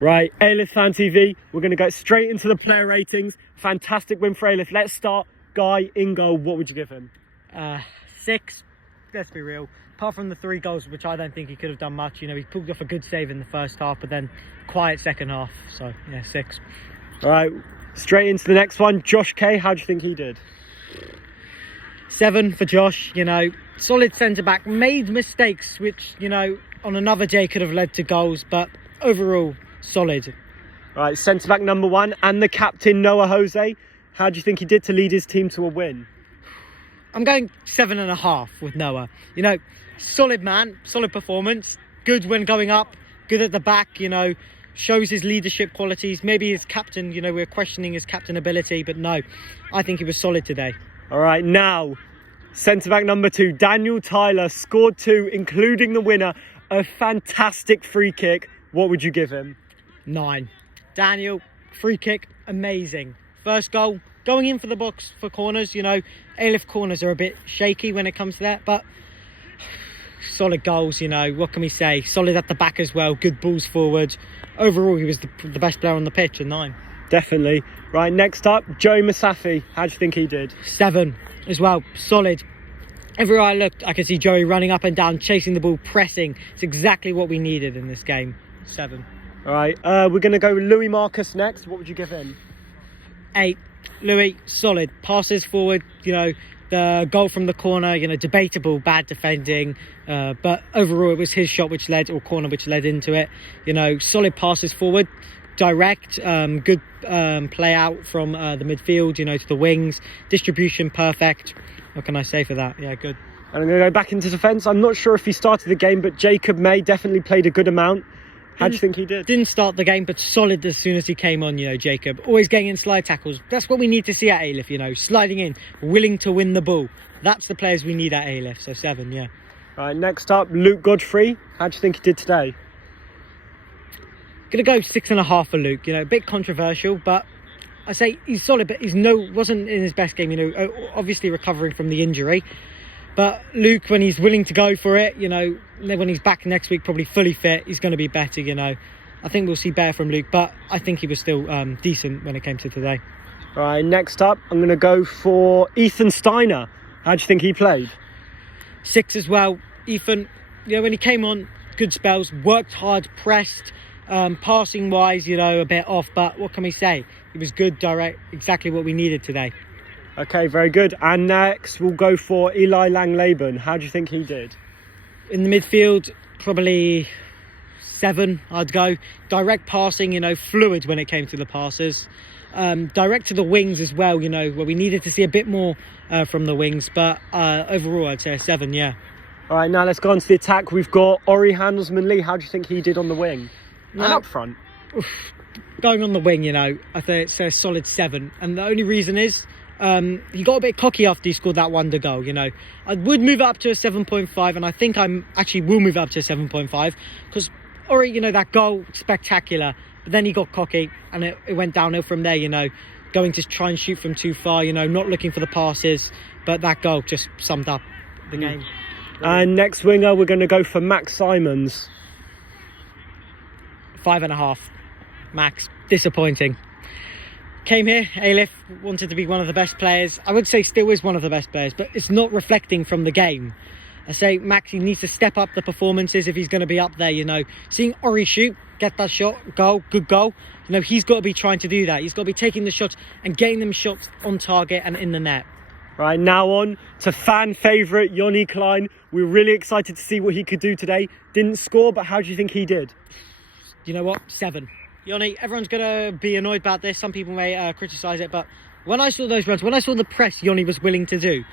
Right, Alyth Fan TV, we're going to go straight into the player ratings. Fantastic win for Alyth. Let's start. Guy, in goal, what would you give him? 6. Let's be real. Apart from the 3 goals, which I don't think he could have done much. You know, he pulled off a good save in the first half, but then quiet second half. So, yeah, 6. All right, straight into the next one. Josh K, how do you think he did? 7 for Josh. You know, solid centre-back. Made mistakes, which, you know, on another day could have led to goals, but overall, solid. All right, centre-back number 1 and the captain, Noah Jose. How do you think he did to lead his team to a win? I'm going 7.5 with Noah. You know, solid man, solid performance. Good when going up, good at the back, you know, shows his leadership qualities. Maybe his captain, you know, we're questioning his captain ability, but no, I think he was solid today. All right, now, centre-back number 2, Daniel Tyler, scored 2, including the winner, a fantastic free kick. What would you give him? 9. Daniel, free kick, amazing. First goal, going in for the box for corners. You know, Alyth corners are a bit shaky when it comes to that, but solid goals, you know, what can we say? Solid at the back as well, good balls forward. Overall, he was the best player on the pitch, a 9. Definitely. Right, next up, Joey Musafi. How do you think he did? 7 as well, solid. Everywhere I looked, I could see Joey running up and down, chasing the ball, pressing. It's exactly what we needed in this game. 7. All right, we're going to go with Louis Marcus next. What would you give him? 8. Louis, solid. Passes forward, you know, the goal from the corner, you know, debatable, bad defending. But overall, it was his shot which led, or corner which led into it. You know, solid passes forward, direct, good play out from the midfield, you know, to the wings. Distribution, perfect. What can I say for that? Yeah, good. And I'm going to go back into defence. I'm not sure if he started the game, but Jacob May definitely played a good amount. How do you think he did? Didn't start the game, but solid as soon as he came on, you know, Jacob. Always getting in slide tackles. That's what we need to see at Alyth, you know, sliding in, willing to win the ball. That's the players we need at Alyth, so 7, yeah. All right, next up, Luke Godfrey. How do you think he did today? Gonna go 6.5 for Luke, you know, a bit controversial, but I say he's solid, but wasn't in his best game, you know, obviously recovering from the injury. But Luke, when he's willing to go for it, you know, when he's back next week, probably fully fit, he's going to be better, you know. I think we'll see better from Luke, but I think he was still decent when it came to today. All right, next up, I'm going to go for Ethan Steiner. How do you think he played? 6 as well. Ethan, you know, when he came on, good spells, worked hard, pressed, passing-wise, you know, a bit off, but what can we say? He was good, direct, exactly what we needed today. Okay, very good. And next, we'll go for Eli Lang Laban. How do you think he did? In the midfield, probably 7, I'd go. Direct passing, you know, fluid when it came to the passes. Direct to the wings as well, you know, where we needed to see a bit more from the wings. But overall, I'd say a 7, yeah. All right, now let's go on to the attack. We've got Ori Handelsmann Lee. How do you think he did on the wing? And up front? Going on the wing, you know, I think it's a solid 7. And the only reason is, he got a bit cocky after he scored that wonder goal, you know. I would move it up to a 7.5, and I think will move it up to a 7.5, because Ori, you know, that goal, spectacular, but then he got cocky and it went downhill from there, you know, going to try and shoot from too far, you know, not looking for the passes, but that goal just summed up the game. And next winger, we're going to go for Max Simons. 5.5. Max, disappointing. Came here, Alyth, wanted to be one of the best players. I would say still is one of the best players, but it's not reflecting from the game. I say Max, he needs to step up the performances if he's going to be up there, you know. Seeing Ori shoot, get that shot, goal, good goal. You know, he's got to be trying to do that. He's got to be taking the shots and getting them shots on target and in the net. Right, now on to fan favourite Eli Cline. We're really excited to see what he could do today. Didn't score, but how do you think he did? You know what? 7. Yoni, everyone's going to be annoyed about this. Some people may criticise it, but when I saw those runs, when I saw the press Yoni was willing to do,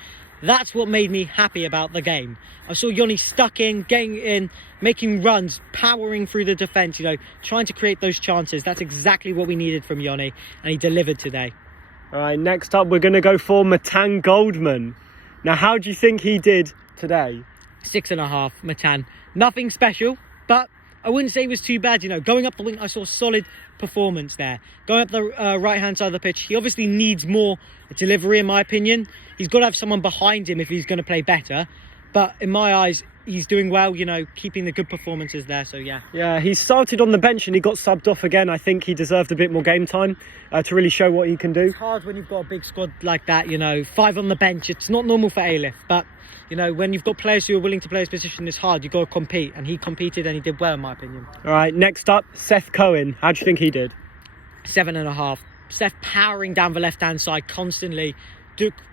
that's what made me happy about the game. I saw Yoni stuck in, getting in, making runs, powering through the defence, you know, trying to create those chances. That's exactly what we needed from Yoni, and he delivered today. All right, next up, we're going to go for Matan Goldman. Now, how do you think he did today? 6.5, Matan. Nothing special, but I wouldn't say it was too bad, you know. Going up the wing, I saw solid performance there. Going up the right-hand side of the pitch, he obviously needs more delivery, in my opinion. He's got to have someone behind him if he's going to play better. But in my eyes, he's doing well, you know, keeping the good performances there. So, yeah. Yeah, he started on the bench and he got subbed off again. I think he deserved a bit more game time to really show what he can do. It's hard when you've got a big squad like that, you know, 5 on the bench. It's not normal for Alyth, but, you know, when you've got players who are willing to play his position, it's hard. You've got to compete, and he competed and he did well, in my opinion. All right, next up, Seth Cohen. How do you think he did? 7.5. Seth powering down the left-hand side constantly,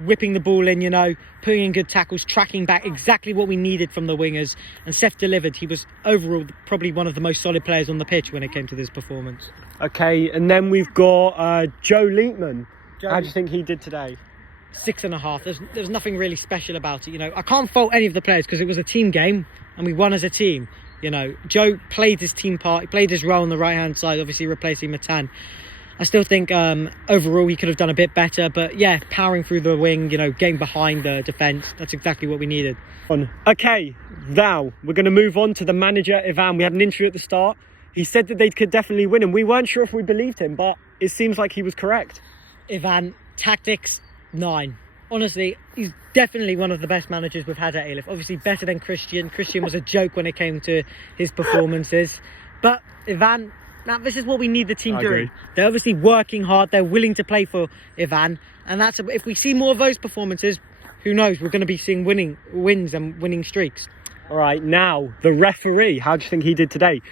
whipping the ball in, you know, putting in good tackles, tracking back, exactly what we needed from the wingers. And Seth delivered. He was overall probably one of the most solid players on the pitch when it came to this performance. Okay, and then we've got Joe Leitman. How do you think he did today? 6.5. There's nothing really special about it, you know. I can't fault any of the players because it was a team game and we won as a team. You know, Joe played his team part. He played his role on the right-hand side, obviously replacing Matan. I still think overall he could have done a bit better, but yeah, powering through the wing, you know, getting behind the defence, that's exactly what we needed. Okay, now we're going to move on to the manager, Ivan. We had an interview at the start. He said that they could definitely win, and we weren't sure if we believed him, but it seems like he was correct. Ivan, tactics, 9. Honestly, he's definitely one of the best managers we've had at Alyth. Obviously better than Christian. Christian was a joke when it came to his performances. But Ivan, now this is what we need the team doing. They're obviously working hard. They're willing to play for Ivan. And that's if we see more of those performances, who knows? We're going to be seeing wins and winning streaks. All right, now the referee. How do you think he did today?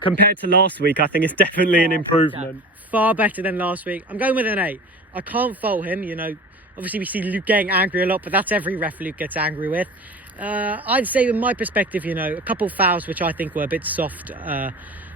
Compared to last week, I think it's definitely an improvement. Far better than last week. I'm going with an 8. I can't fault him, you know. Obviously, we see Luke getting angry a lot, but that's every ref Luke gets angry with. I'd say, in my perspective, you know, a couple of fouls which I think were a bit soft.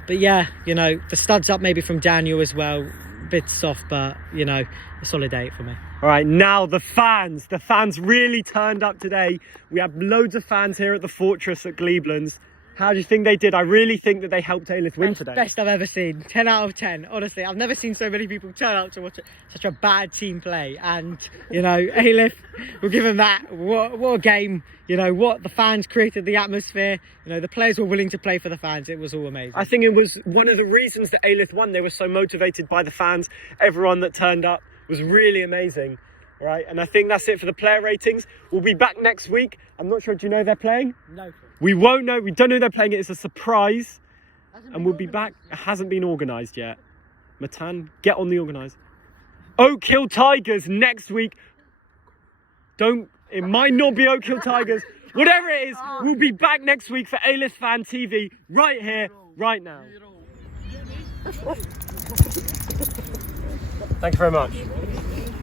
But yeah, you know, the studs up maybe from Daniel as well, a bit soft, but, you know, a solid 8 for me. All right, now the fans. The fans really turned up today. We have loads of fans here at the Fortress at Gleeblands. How do you think they did? I really think that they helped Alyth win today. Best I've ever seen. 10 out of 10. Honestly, I've never seen so many people turn out to watch such a bad team play. And, you know, Alyth, we'll give them that. What a game. You know, what the fans created, the atmosphere. You know, the players were willing to play for the fans. It was all amazing. I think it was one of the reasons that Alyth won. They were so motivated by the fans. Everyone that turned up was really amazing. Right, and I think that's it for the player ratings. We'll be back next week. I'm not sure, do you know they're playing? No. We won't know. We don't know they're playing. It's a surprise. And we'll be back. It hasn't been organised yet. Matan, get on the organised. Oak Hill Tigers next week. It might not be Oak Hill Tigers. Whatever it is, we'll be back next week for Alyth Fan TV. Right here, right now. Thank you very much.